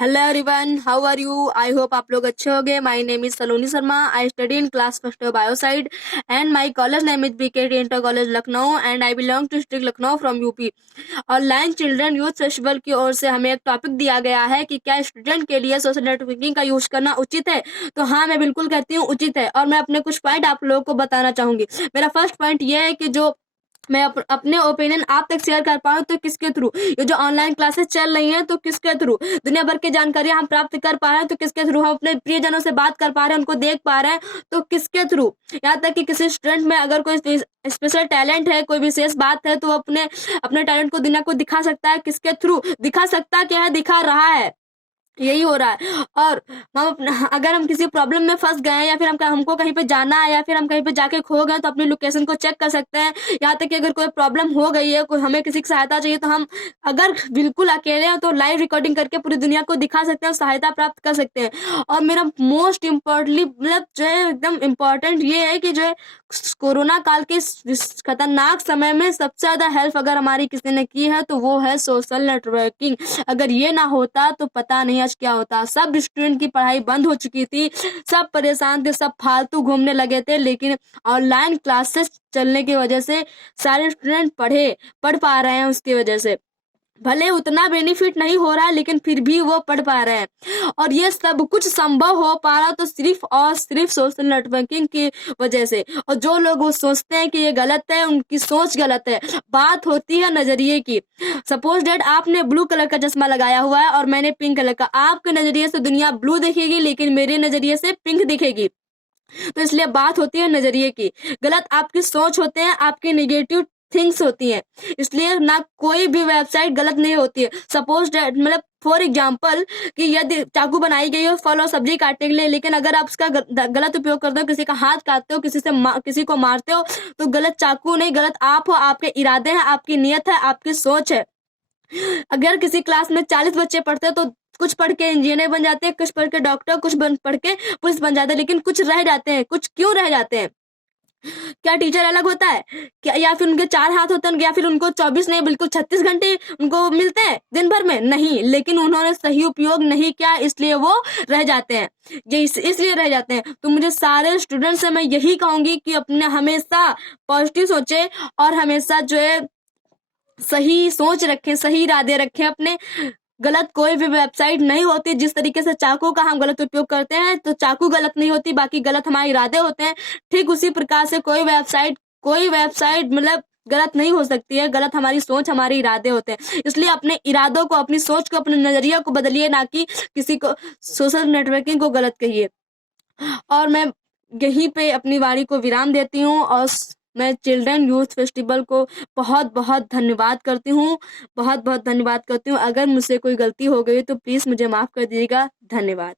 Hello everyone, how are you? I hope आप लोग अच्छे होंगे। My name is Saloni Sharma. I study in class first bio side and my college name is BKT inter college Lucknow and I belong to district Lucknow from UP. Online children youth festival की ओर से हमें एक topic दिया गया है कि क्या स्टूडेंट के लिए सोशल नेटवर्किंग का यूज करना उचित है। तो हाँ, मैं बिल्कुल कहती हूँ उचित है, और मैं अपने कुछ पॉइंट आप लोगों को बताना चाहूंगी। मेरा फर्स्ट पॉइंट ये है कि जो मैं अपने ओपिनियन आप तक शेयर कर पाऊँ तो किसके थ्रू, ये जो ऑनलाइन क्लासेस चल रही हैं तो किसके थ्रू, दुनिया भर की जानकारी हम प्राप्त कर पा रहे हैं तो किसके थ्रू, हम अपने प्रियजनों से बात कर पा रहे हैं, उनको देख पा रहे हैं तो किसके थ्रू। यहाँ तक कि किसी स्टूडेंट में अगर कोई स्पेशल टैलेंट है, कोई विशेष बात है, तो वो अपने अपने टैलेंट को दुनिया को दिखा सकता है। किसके थ्रू दिखा सकता क्या है, दिखा रहा है, यही हो रहा है। और अगर हम किसी प्रॉब्लम में फंस गए हैं या फिर हमको कहीं पे जाना है या फिर हम कहीं पे जाके खो गए तो अपनी लोकेशन को चेक कर सकते हैं। यहाँ तक कि अगर कोई प्रॉब्लम हो गई है, कोई हमें किसी की सहायता चाहिए, तो हम अगर बिल्कुल अकेले हैं तो लाइव रिकॉर्डिंग करके पूरी दुनिया को दिखा सकते हैं, सहायता प्राप्त कर सकते हैं। और मेरा मोस्ट इम्पोर्टेंटली मतलब जो है एकदम इम्पोर्टेंट ये है कि जो है कोरोना काल के इस खतरनाक समय में सबसे ज्यादा हेल्प अगर हमारी किसी ने की है तो वो है सोशल नेटवर्किंग। अगर ये ना होता तो पता नहीं आज क्या होता। सब स्टूडेंट की पढ़ाई बंद हो चुकी थी, सब परेशान थे, सब फालतू घूमने लगे थे, लेकिन ऑनलाइन क्लासेस चलने की वजह से सारे स्टूडेंट पढ़ पा रहे हैं। उसकी वजह से भले उतना बेनिफिट नहीं हो रहा है लेकिन फिर भी वो पढ़ पा रहे हैं, और ये सब कुछ संभव हो पा रहा तो सिर्फ और सिर्फ सोशल नेटवर्किंग की वजह से। और जो लोग वो सोचते हैं कि ये गलत है, उनकी सोच गलत है। बात होती है नजरिए की। सपोज डेट आपने ब्लू कलर का चश्मा लगाया हुआ है और मैंने पिंक कलर का, आपके नजरिए से दुनिया ब्लू दिखेगी लेकिन मेरे नजरिए से पिंक दिखेगी। तो इसलिए बात होती है नजरिए की। गलत आपकी सोच होते हैं, आपकी नेगेटिव थिंग्स होती हैं। इसलिए ना कोई भी वेबसाइट गलत नहीं होती है। सपोज मतलब फॉर एग्जाम्पल कि यदि चाकू बनाई गई हो फल और सब्जी काटने के लिए, लेकिन अगर आप उसका गलत उपयोग करते हो, किसी का हाथ काटते हो, किसी को मारते हो, तो गलत चाकू नहीं, गलत आप हो। आपके इरादे हैं, आपकी नियत है, आपकी सोच है। अगर किसी क्लास में 40 बच्चे पढ़ते हैं तो कुछ पढ़ के इंजीनियर बन जाते हैं, कुछ पढ़ के डॉक्टर, पढ़ के पुलिस बन जाते हैं, लेकिन कुछ रह जाते हैं। कुछ क्यों रह जाते हैं? क्या टीचर अलग होता है क्या, या फिर उनके 4 हाथ होते हैं, या फिर उनको 24 नहीं बिल्कुल 36 घंटे उनको मिलते हैं दिन भर में? नहीं, लेकिन उन्होंने सही उपयोग नहीं किया, इसलिए वो रह जाते हैं। ये इसलिए रह जाते हैं। तो मुझे सारे स्टूडेंट से मैं यही कहूंगी कि अपने हमेशा पॉजिटिव सोचे और हमेशा जो है सही सोच रखें, सही इरादे रखें अपने। गलत कोई भी वेबसाइट नहीं होती। जिस तरीके से चाकू का हम गलत उपयोग करते हैं तो चाकू गलत नहीं होती, बाकी गलत हमारे इरादे होते हैं। ठीक उसी प्रकार से कोई वेबसाइट मतलब गलत नहीं हो सकती है। गलत हमारी सोच, हमारे इरादे होते हैं। इसलिए अपने इरादों को, अपनी सोच को, अपने नजरिया को बदलिए, ना कि किसी को सोशल नेटवर्किंग को गलत कहिए। और मैं यहीं पे अपनी वाणी को विराम देती हूँ और मैं चिल्ड्रन यूथ फेस्टिवल को बहुत बहुत धन्यवाद करती हूँ, बहुत बहुत धन्यवाद करती हूँ। अगर मुझसे कोई गलती हो गई तो प्लीज मुझे माफ कर दीजिएगा। धन्यवाद।